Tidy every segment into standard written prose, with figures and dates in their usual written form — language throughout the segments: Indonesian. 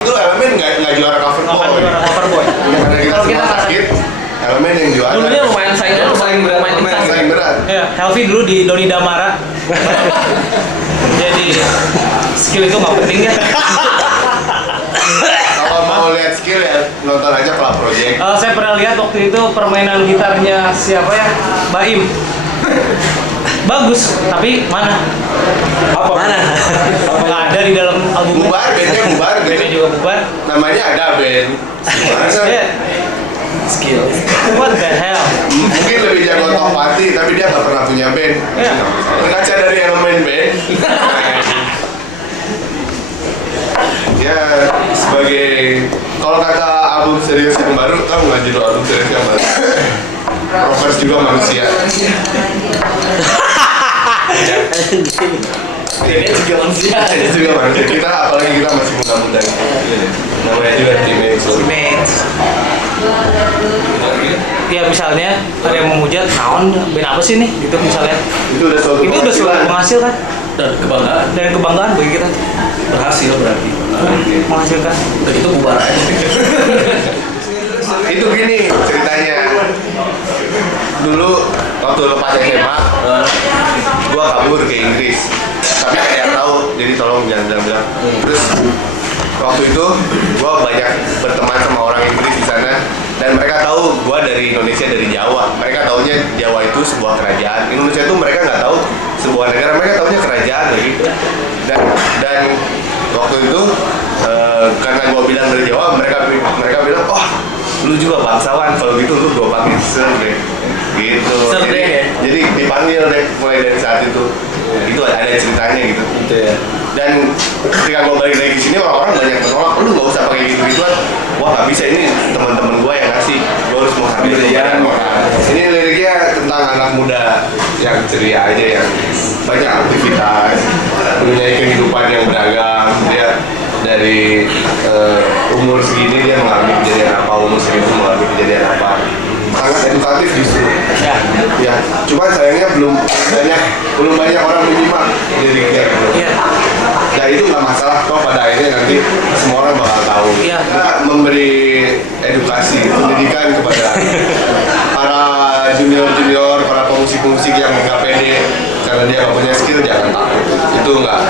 Itu Elemen nggak juara cover boy. Karena kita sakit, Elemen yang juara. Dulunya lumayan saing berat. Ya, Helvi dulu di Doni Damara. Jadi skill itu nggak penting ya. Kalau mau lihat skill ya nonton aja Club Project. Saya pernah lihat waktu itu permainan gitarnya siapa ya, Baim. Bagus, tapi mana? Apa mana? Nggak ada di dalam albumnya. Bandnya bubar gitu. Bandnya juga bubar. Namanya ada band. Yeah. Skill. What the hell? Mungkin lebih jago Topati, tapi dia nggak pernah punya band. Iya. Mengaca dari Elemen band. Ya sebagai kalau kata album serius yang baru, tahu nggak judul album serius yang baru? Rockers juga manusia. Ini juga manusia. Ini juga manusia. Kita apalagi kita masih muda-muda. Namanya juga teenage. Ya misalnya ada yang menghujat, naon band apa sih nih? Gitu misalnya. Itu udah suatu penghasil kan? Dan kebanggaan. Dan kebanggaan bagi kita. Berhasil berarti. Menghasilkan. Udah gitu bubar aja. Itu gini ceritanya. Dulu waktu lepas SMA, gua kabur ke Inggris. Tapi ada yang tahu, jadi tolong jangan bilang. Terus waktu itu gua banyak berteman sama orang Inggris di sana dan mereka tahu gua dari Indonesia, dari Jawa. Mereka taunya Jawa itu sebuah kerajaan. Indonesia itu mereka nggak tahu sebuah negara, mereka taunya kerajaan gitu. Dan waktu itu karena gua bilang dari Jawa, mereka bilang, "Oh, lu juga bangsawan, kalau gitu lu gua panggil Sir deh." Gitu. Jadi dipanggil deh mulai dari saat itu. Itu ada ceritanya gitu. Gitu ya. Dan ketika gue balik lagi ke sini, orang-orang banyak menolak, lu nggak usah pakai gitu-gituan. Wah nggak bisa, ini teman-teman gue yang ngasih, gue harus mengambil pelajaran. Ini liriknya tentang anak muda yang ceria aja, yang banyak aktivitas, punya kehidupan yang beragam. Dia dari umur segini dia mengalami kejadian apa, umur segitu mengalami kejadian apa. Sangat edukatif justru. Ya, cuma sayangnya belum banyak orang menyimak liriknya. Nah itu nggak masalah, kok pada akhirnya nanti semua orang bakal tahu. Kita memberi edukasi, pendidikan kepada para junior, para pemusik-pemusik yang nggak pede karena dia nggak punya skill, jangan takut. Itu nggak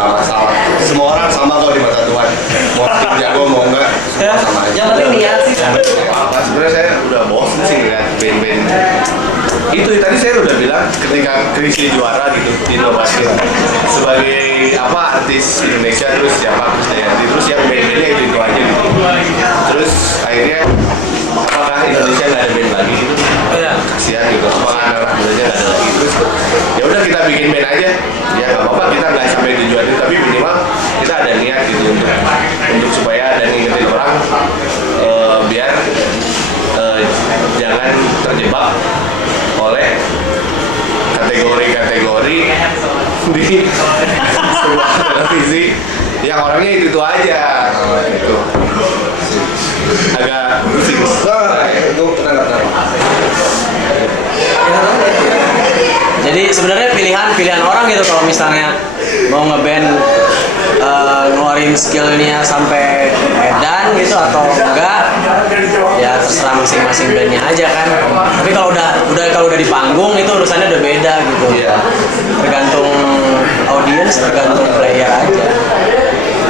masalah. Semua orang sama kok di mata Tuhan. Mau jago mau nggak, semua sama aja. Yang penting niat sih. Sebenarnya saya udah bosan sih ngeliat band-band. Itu tadi saya udah bilang ketika Chrisye juara gitu di Indonesia sebagai artis Indonesia, terus siapa Krisdayanti, terus yang band-bandnya itu aja gitu. Terus akhirnya apakah Indonesia nggak ada band lagi gitu? Kasihan gitu. Apakah anak mudanya nggak ada lagi? Terus ya udah kita bikin band aja. Ya nggak apa-apa kita nggak sampai tujuan itu, tapi minimal kita ada niat gitu untuk supaya dan ngingetin orang biar jangan terjebak oleh kategori-kategori di sebuah televisi yang orangnya itu aja. Itu agak pusing. Itu tenang. Jadi sebenarnya pilihan orang gitu kalau misalnya mau ngeband ngeluarin skillnya sampai edan gitu atau enggak, ya terserah masing-masing bandnya aja kan. Tapi kalau udah di panggung itu urusannya udah beda gitu. Tergantung audiens, tergantung player aja.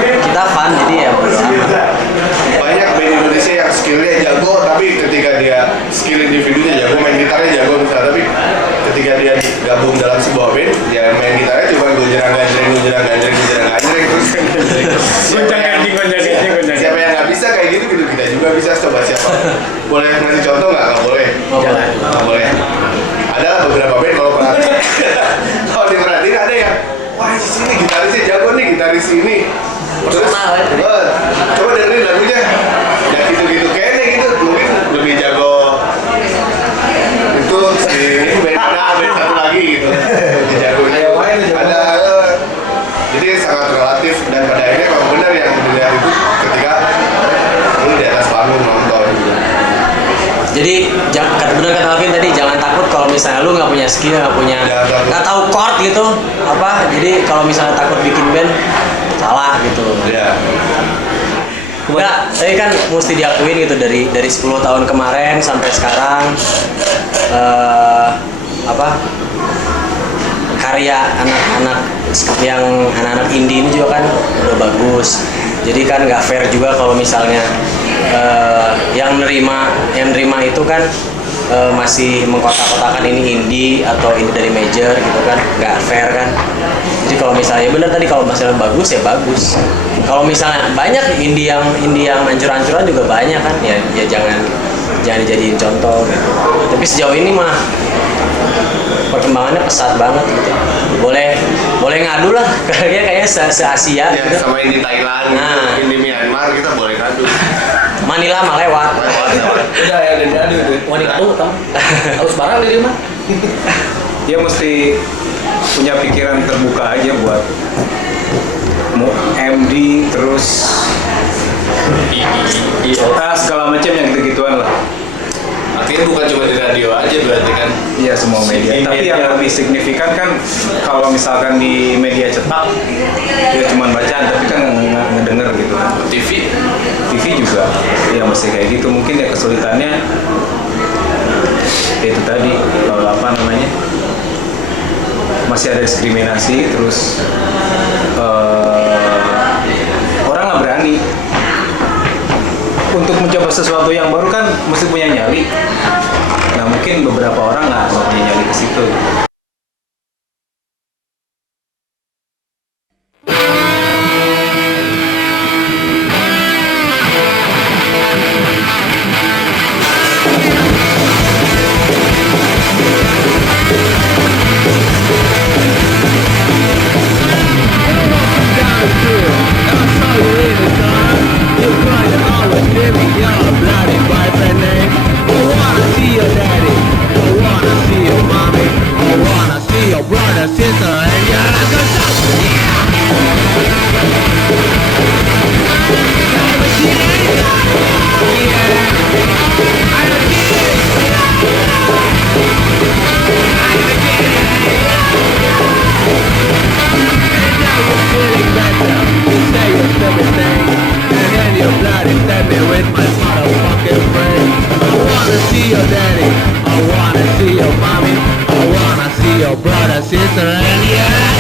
Kita fun jadi ya bodo amat. Banyak band Indonesia yang skillnya jago, tapi ketika dia skill individunya jago, main gitarnya jago misalnya, tapi ketika dia gabung dalam sebuah band, ya main gitarnya cuma gonjreng-ganjreng terus siapa yang nggak bisa kayak gitu kita juga bisa. Coba siapa? Boleh ngasih contoh nggak? Nggak boleh. Nggak boleh. Ada beberapa band kalau diperhatiin ada yang wah di sini gitarisnya jago nih, gitaris ini. Terus coba dengerin lagunya, ya gitu-gitu kayaknya gitu, mungkin lebih jago itu si band satu lagi gitu, lebih jagonya ada. Jadi sangat relatif dan pada akhirnya memang benar yang dilihat itu ketika lu di atas panggung nonton gitu. Jadi benar kata Alvin tadi, jangan takut kalau misalnya lu nggak punya skill, nggak tahu chord gitu apa. Jadi kalau misalnya takut bikin band, salah gitu. Ya. Enggak, tapi kan mesti diakuin gitu dari 10 tahun kemarin sampai sekarang apa karya anak-anak indie ini juga kan udah bagus. Jadi kan nggak fair juga kalau misalnya yang nerima itu kan masih mengkotak-kotakan ini indie atau ini dari major gitu kan, nggak fair kan. Jadi kalau misalnya benar tadi, kalau misalnya bagus ya bagus. Kalau misalnya banyak indie yang hancur-hancuran juga banyak kan, ya jangan dijadiin contoh gitu. Tapi sejauh ini mah perkembangannya pesat banget gitu. Boleh ngadu lah, kayaknya se-Asia Ya, gitu. sama indie Thailand, Nah. indie Myanmar kita boleh ngadu. Manila mah lewat. Udah ya, udah diadu itu. Mau dikadu kamu? Harus barang di rumah. Dia mesti punya pikiran terbuka aja buat mau MD terus segala macam yang gitu-gituan lah. Artinya bukan cuma di radio aja berarti kan. Iya, semua media. Di Tapi media. yang lebih signifikan kan kalau misalkan di media cetak ya cuma bacaan, tapi kan nggak ngedenger gitu kan. TV juga ya mesti kayak gitu. Mungkin ya kesulitannya ya itu tadi, apa namanya, masih ada diskriminasi, terus orang nggak berani untuk mencoba sesuatu yang baru kan, mesti punya nyali. Nah mungkin beberapa orang nggak punya nyali ke situ. Yeah.